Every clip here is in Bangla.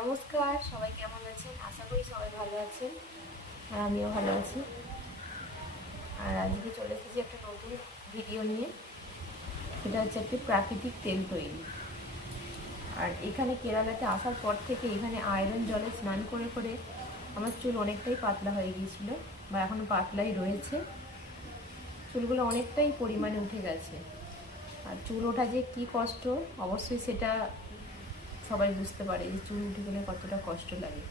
নমস্কার, সবাই কেমন আছেন? আশা করি সবাই ভালো আছেন আর আমিও ভালো আছি। আর আজকে চলে এসেছি একটা নতুন ভিডিও নিয়ে। সেটা হচ্ছে একটি প্রাকৃতিক তেল তৈরি। আর এখানে কেরালাতে আসার পর থেকে এখানে আয়রন জলে স্নান করে করে আমার চুল অনেকটাই পাতলা হয়ে গিয়েছিল, বা এখনও পাতলাই রয়েছে। চুলগুলো অনেকটাই পরিমাণে উঠে গেছে। আর চুল ওঠা যে কী কষ্ট, অবশ্যই সেটা সবাই বুঝতে পারে যে চুল উঠে গেলে কতটা কষ্ট লাগে।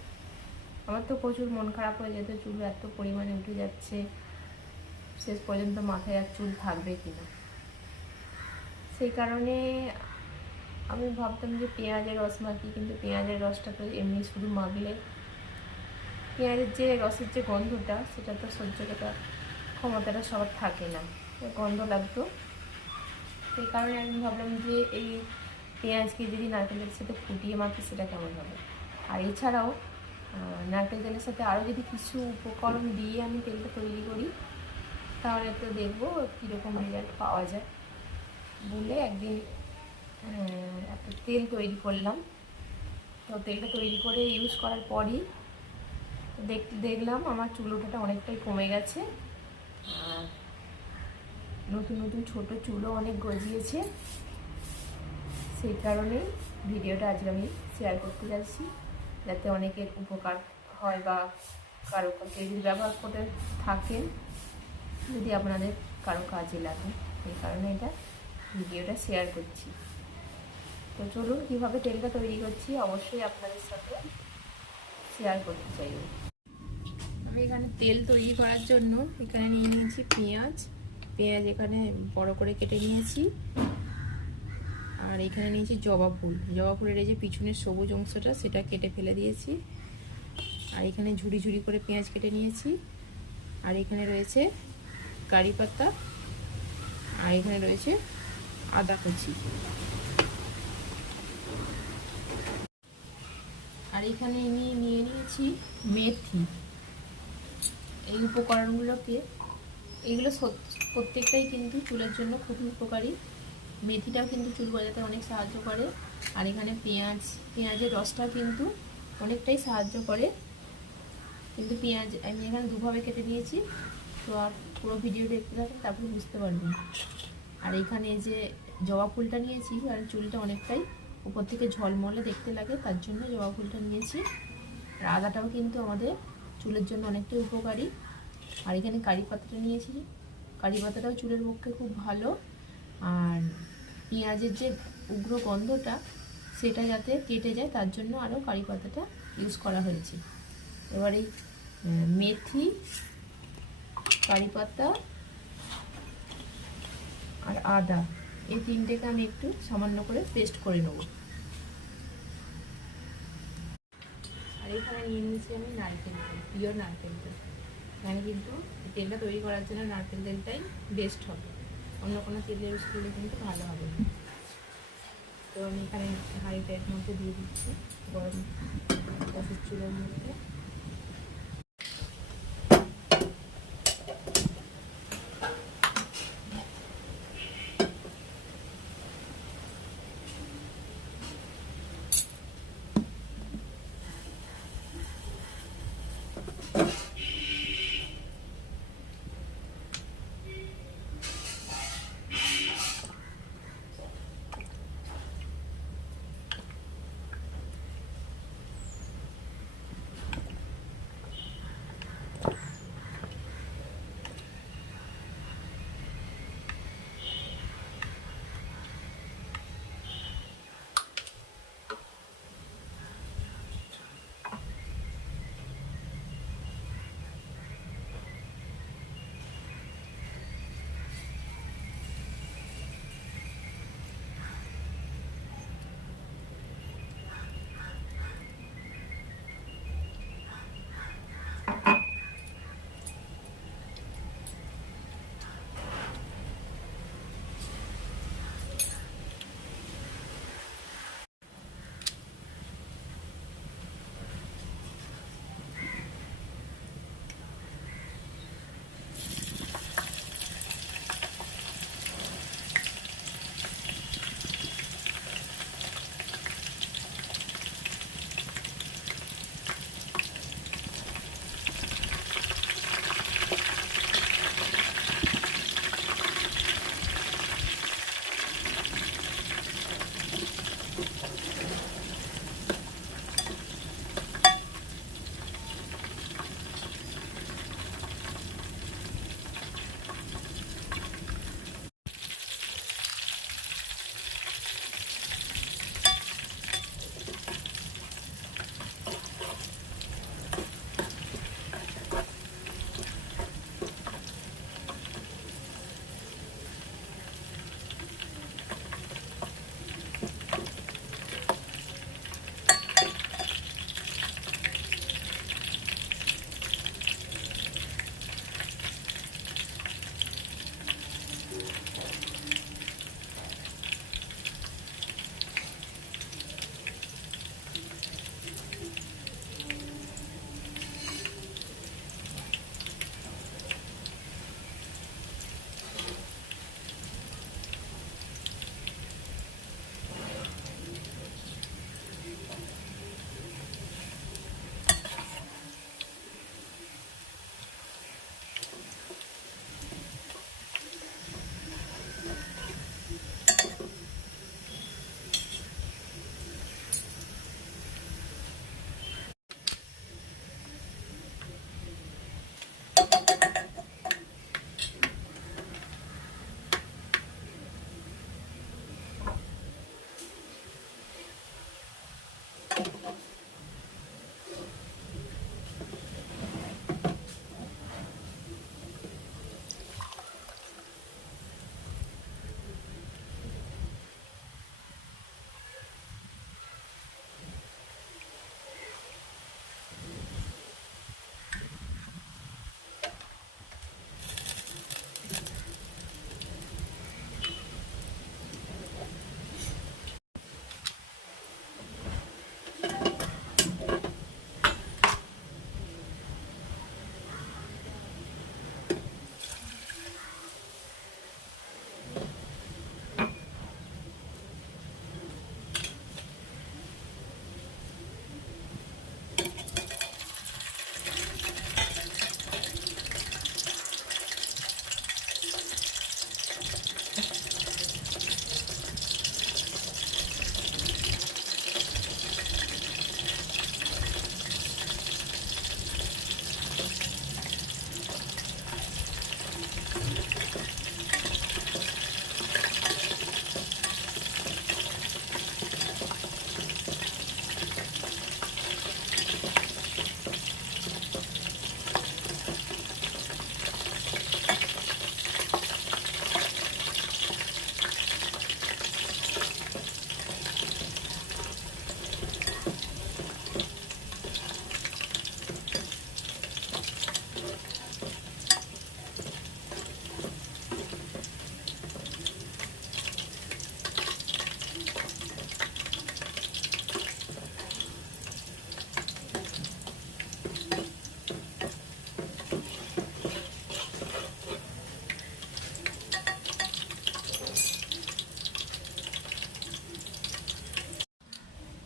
আমার তো প্রচুর মন খারাপ হয়ে যেত, চুল এত পরিমাণে উঠে যাচ্ছে, শেষ পর্যন্ত মাথায় আর চুল থাকবে কিনা। সেই কারণে আমি ভাবতাম যে পেঁয়াজের রস মাখি, কিন্তু পেঁয়াজের রসটা তো এমনি শুধু মাখলে পেঁয়াজের যে রসের যে গন্ধটা, সেটা তো সহ্য করার ক্ষমতাটা সবার থাকে না, গন্ধ লাগতো। সেই কারণে আমি ভাবলাম যে এই পেঁয়াজকে যদি নারকেলের সাথে ফুটিয়ে মাখি সেটা কেমন হবে। আর এছাড়াও নারকেল তেলের সাথে আরও যদি কিছু উপকরণ দিয়ে আমি তেলটা তৈরি করি, তাহলে তো দেখবো কীরকম রেজাল্ট পাওয়া যায়। বলে একদিন একটা তেল তৈরি করলাম। তো তেলটা তৈরি করে ইউজ করার পরই দেখলাম আমার চুল ওঠাটা অনেকটাই কমে গেছে, আর নতুন নতুন ছোটো চুলও অনেক গজিয়েছে। সেই কারণে ভিডিওটা আজকে আমি শেয়ার করতে যাচ্ছি, যাতে অনেকের উপকার হয়, বা কারো কাছে যদি ব্যবহার করে থাকেন, যদি আপনাদের কারো কাজে লাগে। সেই কারণে এটা ভিডিওটা শেয়ার করছি। তো চলুন কীভাবে তেলটা তৈরি করছি অবশ্যই আপনাদের সাথে শেয়ার করতে চাইব। আমি এখানে তেল তৈরি করার জন্য এখানে নিয়ে নিয়েছি পেঁয়াজ এখানে বড় করে কেটে নিয়েছি। আর এখানে নিয়েছি জবা ফুলের এই যে পিছনের সবুজ অংশটা, সেটা কেটে ফেলে দিয়েছি। আর এখানে ঝুড়ি ঝুড়ি করে পেঁয়াজ কেটে নিয়েছি। আর এখানে রয়েছে কারি পাতা, আর এখানে রয়েছে আদা কুচি। আর এখানে নিয়ে নিয়েছি মেথি। এই উপকরণগুলোকে, এইগুলো প্রত্যেকটাই কিন্তু চুলের জন্য খুবই উপকারী। মেথিটাও কিন্তু চুল গজাতে অনেক সাহায্য করে। আর এখানে পেঁয়াজের রসটাও কিন্তু অনেকটাই সাহায্য করে। কিন্তু পেঁয়াজ আমি এখানে দুভাবে কেটে নিয়েছি, তো আর পুরো ভিডিও দেখতে থাকুন, তারপরে বুঝতে পারবেন। আর এখানে যে জবা ফুলটা নিয়েছি, কারণ চুলটা অনেকটাই উপর থেকে ঝলমলে দেখতে লাগে, তার জন্য জবা ফুলটা নিয়েছি। আর আদাটাও কিন্তু আমাদের চুলের জন্য অনেকটাই উপকারী। আর এখানে কারি পাতাটা নিয়েছি, কারি পাতাটাও চুলের পক্ষে খুব ভালো। আর পেঁয়াজের যে উগ্র গন্ধটা, সেটা যাতে কেটে যায় তার জন্য আরও কারি পাতাটা ইউজ করা হয়েছে। এবার এই মেথি, কারি পাতা আর আদা, এই তিনটেকে আমি একটু সামান্য করে পেস্ট করে নেব। আর এখানে নিয়ে নিয়েছি আমি নারকেল তেল, পিওর নারকেল তেল। এখানে কিন্তু তেলটা তৈরি করার জন্য নারকেল তেলটাই বেস্ট হবে, অন্য কোনো তেল ইউজ করলে কিন্তু ভালো হবে না। তো আমি এখানে হাঁড়িটার মধ্যে দিয়ে দিচ্ছি গরম গ্যাসের চুলার মধ্যে।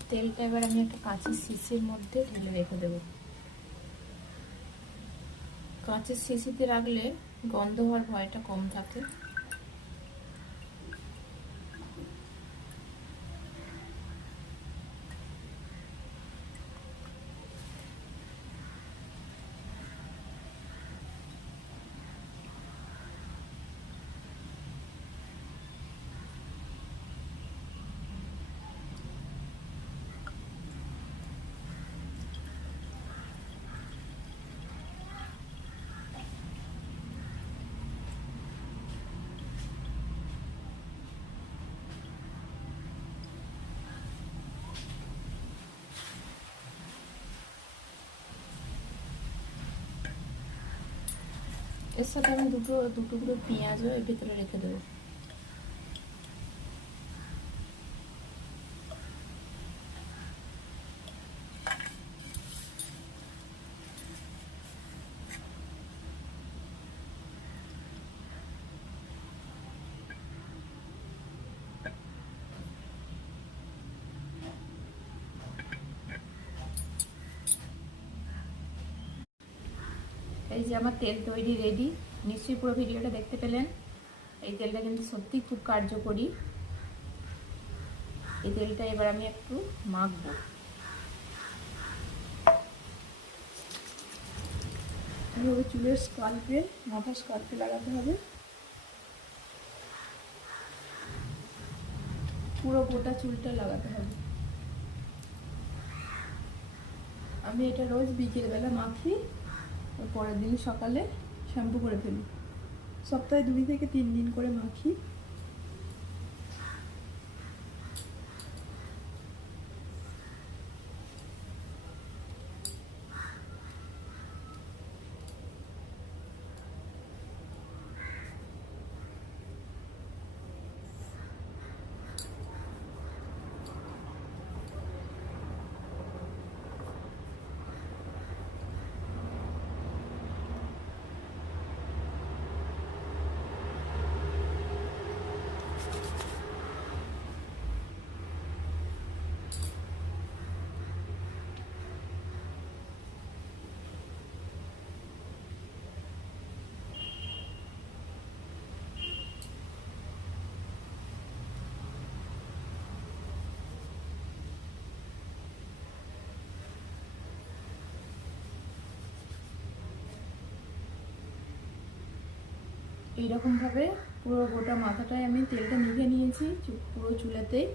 তেলটা এবার আমি একটা কাঁচের শিশির মধ্যে ঢেলে রেখে দেবো। কাঁচের শিশিতে রাখলে গন্ধ হওয়ার ভয়টা কম থাকে। এর সাথে আমি দুটো টুকরো পেঁয়াজও এর ভেতরে রেখে দেবো। এই যে আমার তেল তৈরি রেডি। নিশ্চয়ই পুরো ভিডিওটা দেখতে পেলেন। এই তেলটা কিন্তু সত্যি খুব কার্যকরী। এই তেলটা এবার আমি একটু মাখবো। এভাবে চুলের স্কাল্পে, মাথার স্কাল্পে লাগাতে হবে। পুরো গোটা চুলটা লাগাতে হবে। আমি এটা রোজ বিকেলবেলা মাখি, পরের দিন সকালে শ্যাম্পু করে ফেলি। সপ্তাহে 2 থেকে 3 দিন করে মাখি। এইরকমভাবে পুরো গোটা মাথাটায় আমি তেলটা মেখে নিয়েছি, পুরো চুলেতেই।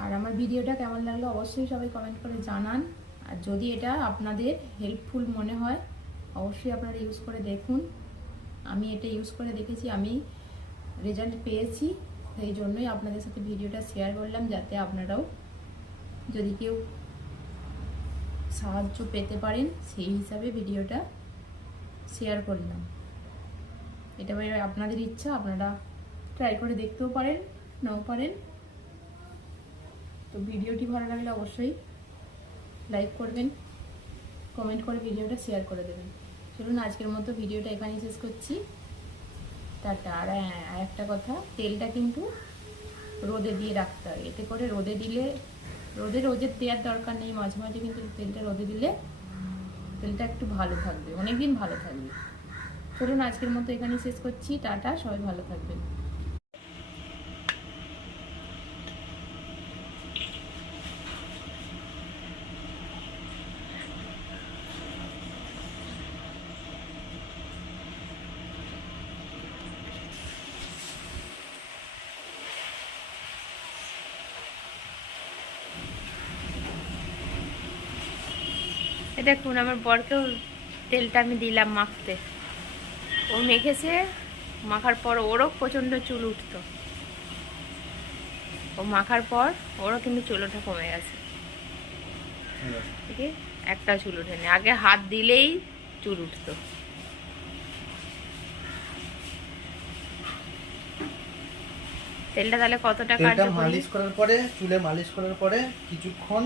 আর আমার ভিডিওটা কেমন লাগলো অবশ্যই সবাই কমেন্ট করে জানান। আর যদি এটা আপনাদের হেল্পফুল মনে হয় অবশ্যই আপনারা ইউজ করে দেখুন। আমি এটা ইউজ করে দেখেছি, আমি রেজাল্ট পেয়েছি, সেই জন্যই আপনাদের সাথে ভিডিওটা শেয়ার করলাম, যাতে আপনারাও যদি কেউ সাহায্য পেতে পারেন সেই হিসাবে ভিডিওটা শেয়ার করলাম। এটা আপনাদের ইচ্ছা, আপনারা ট্রাই করে দেখতেও পারেন, নাও পারেন। তো ভিডিওটি ভালো লাগলে অবশ্যই লাইক করবেন, কমেন্ট করে ভিডিওটা শেয়ার করে দেবেন। চলুন আজকের মতো ভিডিওটা এখানেই শেষ করছি, টাটা। আর একটা কথা, তেলটা কিন্তু রোদে দিয়ে রাখতে হবে, এতে করে রোদে দিলে রোদে দেওয়ার দরকার নেই, মাঝে মাঝে কিন্তু তেলটা রোদে দিলে তেলটা একটু ভালো থাকবে, অনেকদিন ভালো থাকবে। চলুন আজকের মতো এখানেই শেষ করছি, টাটা, সবাই ভালো থাকবেন। দেখুন আমার বরকেও তেলটা আমি দিলাম মাখতে, ও মেখেছে, মাখার পর ওরও প্রচণ্ড চুল উঠতো, ও মাখার পর ওরও কিন্তু চুল ওঠা কমে গেছে, ঠিক আছে, একটা চুল ওঠেনি, আগে হাত দিলেই চুল উঠতো। তেলটা তাহলে কতটা কার্যকরী? মালিশ করার পরে, চুলে মালিশ করার পরে কিছুক্ষণ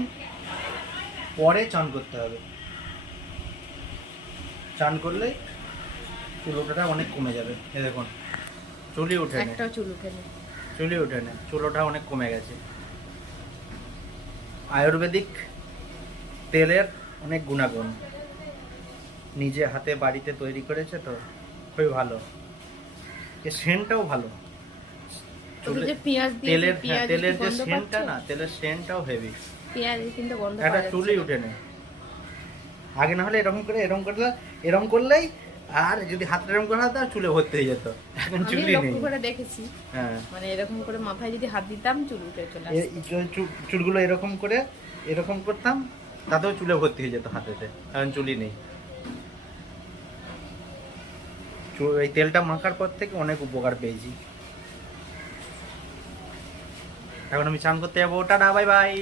পরে চান করতে হবে। চান করলে চুল ওঠাটা অনেক কমে যাবে। এই দেখুন চুলই ওঠে না, একটাও চুল ওঠেনি, চুলই ওঠে না, চুল ওঠা অনেক কমে গেছে। আয়ুর্বেদিক তেলের অনেক গুণাগুণ, নিজে হাতে বাড়িতে তৈরি করেছে তো খুবই ভালো, এর সেন্টটাও ভালো। যে পেঁয়াজ তেলের পেঁয়াজ তেলের যে গন্ধ সেন্টটা পাচ্ছ? না, তেলের সেন্টটাও হেভি। পেঁয়াজ কিন্তু গন্ধ একটা পাওয়া যাচ্ছে চুলই না। উঠে নেই। আগে না হলে এরকম করলেই, আর যদি হাতটা এরকম করে হাত চুলে ভর্তি হয়ে যেত, এখন আমি চুলই নেই। লক্ষ্য করে দেখেছি, হ্যাঁ, মানে এরকম করে মাথায় যদি হাত দিতাম চুল উঠে চলে আসতো। চুলগুলো এরকম করতাম, তাতেও চুলে ভর্তি হয়ে যেত হাতেতে, এখন চুলই নেই। এই তেলটা মাখার পর থেকে অনেক উপকার পেয়েছি। এখন আমি চান করতে যাবো, টাটা, বাই বাই।